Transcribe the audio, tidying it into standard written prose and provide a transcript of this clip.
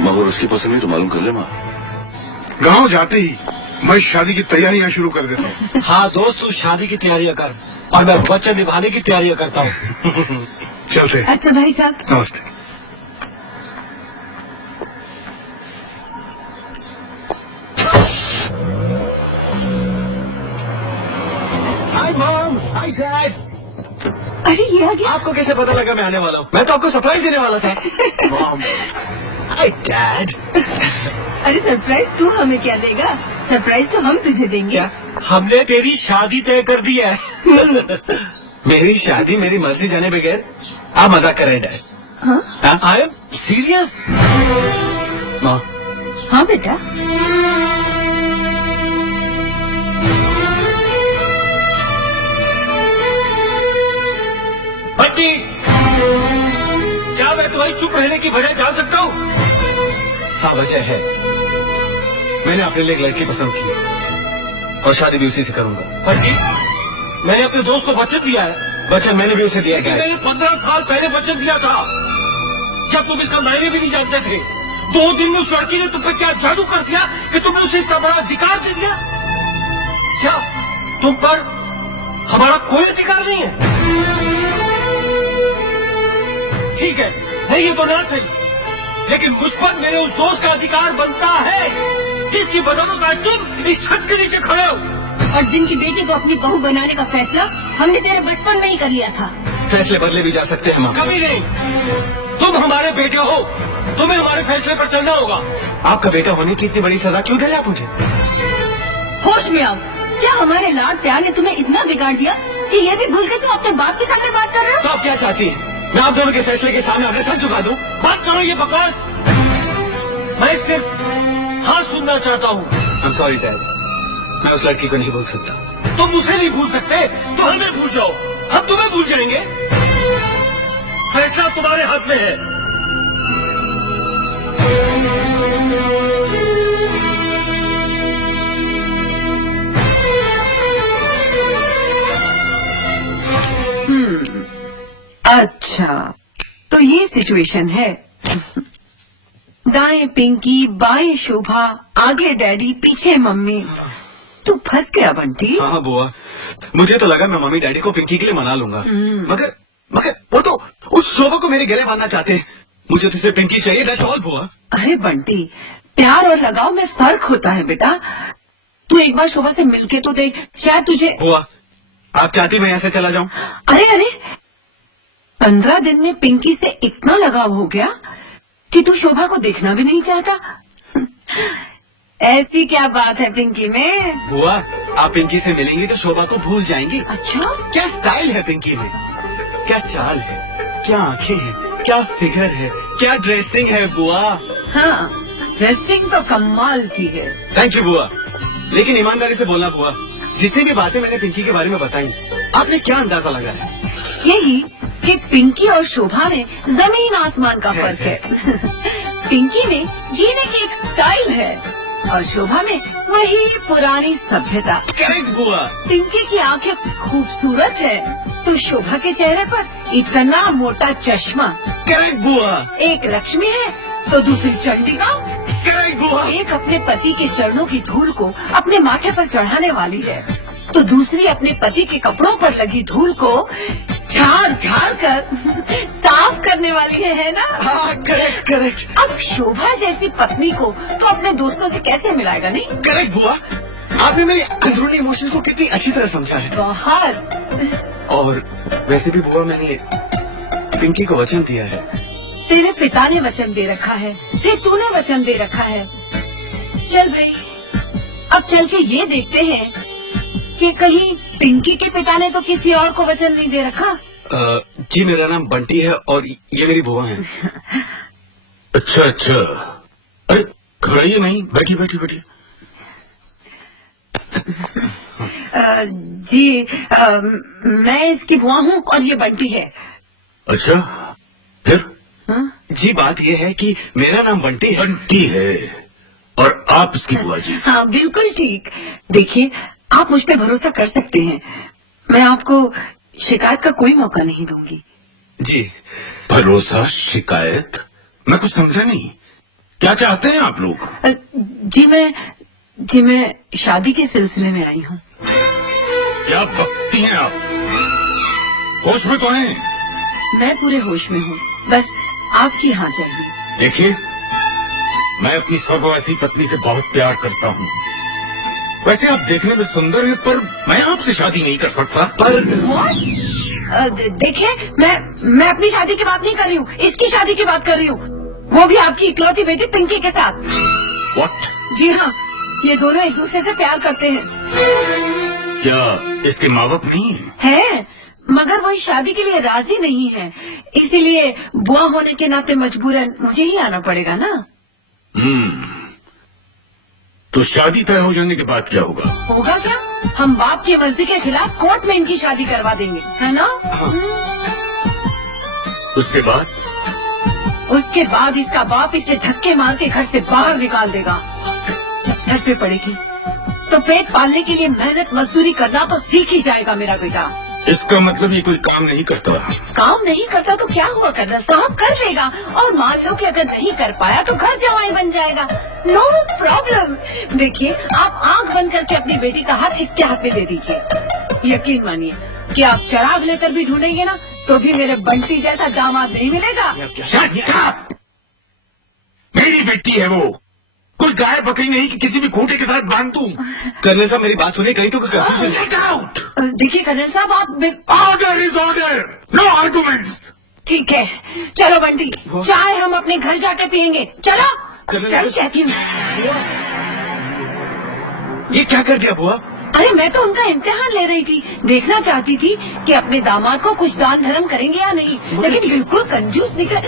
मगर उसकी पसंद नहीं तो मालूम कर ले माँ। गांव जाते ही मैं शादी की तैयारियां शुरू कर देता हूँ। हाँ दोस्त, तू शादी की तैयारियां कर और मैं वचन निभाने की तैयारियां करता हूँ। चलते। अच्छा भाई साहब, नमस्ते। Hi mom, hi dad. अरे ये आ गया। आपको कैसे पता लगा मैं आने वाला हूँ? मैं तो आपको सरप्राइज देने वाला था। Mom, hi dad. अरे सरप्राइज तू हमें क्या देगा? सरप्राइज तो हम तुझे देंगे। क्या? हमने तेरी शादी तय कर दी है। मेरी शादी मेरी मर्जी जाने बगैर आप मजाक कर रहे हैं डैड? हाँ आई एम सीरियस। माँ, हाँ बेटा। बंटी, क्या मैं तुम्हारी चुप रहने की वजह जान सकता हूँ? हाँ वजह है, मैंने अपने लिए एक लड़की पसंद की और शादी भी उसी से करूंगा। बंटी, मैंने अपने दोस्त को वचन दिया है। वचन मैंने भी उसे दिया है। मैंने 15 साल पहले वचन दिया था, जब तुम इसका मायने भी नहीं जानते थे। 2 दिन में उस लड़की ने तुम पे क्या जादू कर दिया कि तुमने उसे इतना बड़ा अधिकार दे दिया? क्या तुम पर हमारा कोई अधिकार नहीं है? ठीक है, नहीं ये तो ना सही, लेकिन मुझ पर मेरे उस दोस्त का अधिकार बनता है जिसकी बदौलत आज तुम इस छत के नीचे खड़े हो। और जिनकी बेटी को अपनी बहू बनाने का फैसला हमने तेरे बचपन में ही कर लिया था। फैसले बदले भी जा सकते हैं माँ। कभी नहीं। तुम हमारे बेटे हो, तुम्हें हमारे फैसले पर चलना होगा। आपका बेटा होने की इतनी बड़ी सजा क्यों दे रहे आप मुझे? होश में आओ। क्या हमारे लाड प्यार ने तुम्हें इतना बिगाड़ दिया कि ये भी भूल के तुम अपने बाप के सामने बात कर रहे हो? तो आप क्या चाहती हैं? मैं आप दोनों के फैसले के सामने अपने सर झुका दूं? बात करो ये बकवास। मैं सिर्फ हाँ सुनना चाहता हूँ। I'm sorry डैड, मैं उस लड़की को नहीं भूल सकता। तुम उसे नहीं भूल सकते तो हमें भूल जाओ, हम तुम्हें भूल जाएंगे। फैसला तुम्हारे हाथ में है। अच्छा, तो ये सिचुएशन है। दाएं पिंकी, बाएं शोभा, आगे डैडी, पीछे मम्मी। तू फंस गया बंटी। हाँ बुआ, मुझे तो लगा मैं मम्मी डैडी को पिंकी के लिए मना लूंगा, मगर वो तो उस शोभा को मेरे गले बांधना चाहते हैं। मुझे तो सिर्फ पिंकी चाहिए, दैट्स ऑल बुआ। अरे बंटी, प्यार और लगाव में फर्क होता है बेटा। तू एक बार शोभा से मिलके तो देख, शायद तुझे। बुआ, आप चाहती मैं यहाँ से चला जाऊँ? अरे अरे, 15 दिन में पिंकी से इतना लगाव हो गया कि तू शोभा को देखना भी नहीं चाहता। ऐसी क्या बात है पिंकी में? बुआ, आप पिंकी से मिलेंगी तो शोभा को भूल जाएंगी। अच्छा, क्या स्टाइल है पिंकी में, क्या चाल है, क्या आंखें हैं, क्या फिगर है, क्या ड्रेसिंग है बुआ। हाँ, ड्रेसिंग तो कमाल की है। थैंक यू बुआ, लेकिन ईमानदारी से बोलना बुआ, जितनी भी बातें मैंने पिंकी के बारे में बताई, आपने क्या अंदाजा लगाया? यही कि पिंकी और शोभा में जमीन आसमान का फर्क है। पिंकी में जीने की एक स्टाइल है और शोभा में वही पुरानी सभ्यता। करेक्ट बुआ। पिंकी की आंखें खूबसूरत है तो शोभा के चेहरे पर इतना मोटा चश्मा। करेक्ट बुआ। एक लक्ष्मी है तो दूसरी चंडिका। करेक्ट बुआ। एक अपने पति के चरणों की धूल को अपने माथे पर चढ़ाने वाली है तो दूसरी अपने पति के कपड़ों पर लगी धूल को झाड़ झाड़ कर साफ करने वाली है ना? हाँ, करेक्ट करेक्ट। अब शोभा जैसी पत्नी को तो अपने दोस्तों से कैसे मिलाएगा? नहीं करेक्ट बुआ, आपने मेरी अंदरूनी इमोशंस को कितनी अच्छी तरह समझा है। बहुत। और वैसे भी बुआ, मैंने पिंकी को वचन दिया है। तेरे पिता ने वचन दे रखा है, फिर तूने वचन दे रखा है। चल भाई, अब चल के ये देखते हैं कि कहीं पिंकी के पिता ने तो किसी और को वचन नहीं दे रखा। जी, मेरा नाम बंटी है और ये मेरी बुआ है। अच्छा अच्छा, अरे खड़ाइए नहीं, बैठिए बैठिए बैठिए। जी, मैं इसकी बुआ हूँ और ये बंटी है। अच्छा, फिर? हाँ? जी, बात ये है कि मेरा नाम बंटी है। बंटी है और आप इसकी बुआ जी। हाँ, बिल्कुल ठीक। देखिए, आप मुझ पे भरोसा कर सकते हैं। मैं आपको शिकायत का कोई मौका नहीं दूंगी। जी। भरोसा, शिकायत? मैं कुछ समझा नहीं। क्या चाहते हैं आप लोग? जी मैं शादी के सिलसिले में आई हूँ। क्या बकती हैं आप? होश में तो हैं? मैं पूरे होश में हूँ, बस आपकी हाँ चाहिए। देखिए, मैं अपनी स्वर्गवासी पत्नी से बहुत प्यार करता हूँ। वैसे आप देखने में सुंदर हैं, पर मैं आपसे शादी नहीं कर सकता। पर देखिए, मैं अपनी शादी की बात नहीं कर रही हूँ, इसकी शादी की बात कर रही हूँ, वो भी आपकी इकलौती बेटी पिंकी के साथ। व्हाट? जी हाँ, ये दोनों एक दूसरे से प्यार करते हैं। क्या इसके माँ बाप नहीं है? मगर वो इस शादी के लिए राजी नहीं है, इसीलिए बुआ होने के नाते मजबूरन मुझे ही आना पड़ेगा ना। तो शादी तय हो जाने के बाद क्या होगा? होगा क्या? हम बाप की मर्जी के खिलाफ कोर्ट में इनकी शादी करवा देंगे, है ना? उसके बाद इसका बाप इसे धक्के मार के घर से बाहर निकाल देगा। जब सर पे पड़ेगी तो पेट पालने के लिए मेहनत मजदूरी करना तो सीख ही जाएगा मेरा बेटा। इसका मतलब ये कोई काम नहीं करता? काम नहीं करता तो क्या हुआ, कर्नल साहब कर लेगा, और मान लो कि अगर नहीं कर पाया तो घर जवाई बन जाएगा, नो प्रॉब्लम। देखिए, आप आंख बंद करके अपनी बेटी का हाथ इसके हाथ में दे दीजिए। यकीन मानिए कि आप चराग लेकर भी ढूंढेंगे ना तो भी मेरे बंटी जैसा दामाद नहीं मिलेगा। Shut up! मेरी बेटी है वो, कोई गाय बकरी नहीं कि किसी भी खूंटे के साथ बांध दूं। कर्नल साहब मेरी बात सुनिए, कहीं तो कुछ कंफ्यूजन। Get out! देखिए कर्नल साहब, आप Order is order, no arguments. ठीक है, चलो बंटी, चाय हम अपने घर जाके पियेंगे। चलो चल कहती हूँ। ये क्या कर दिया बुआ? अरे मैं तो उनका इम्तिहान ले रही थी, देखना चाहती थी कि अपने दामाद को कुछ दान धर्म करेंगे या नहीं, लेकिन बिल्कुल कंजूस निकल।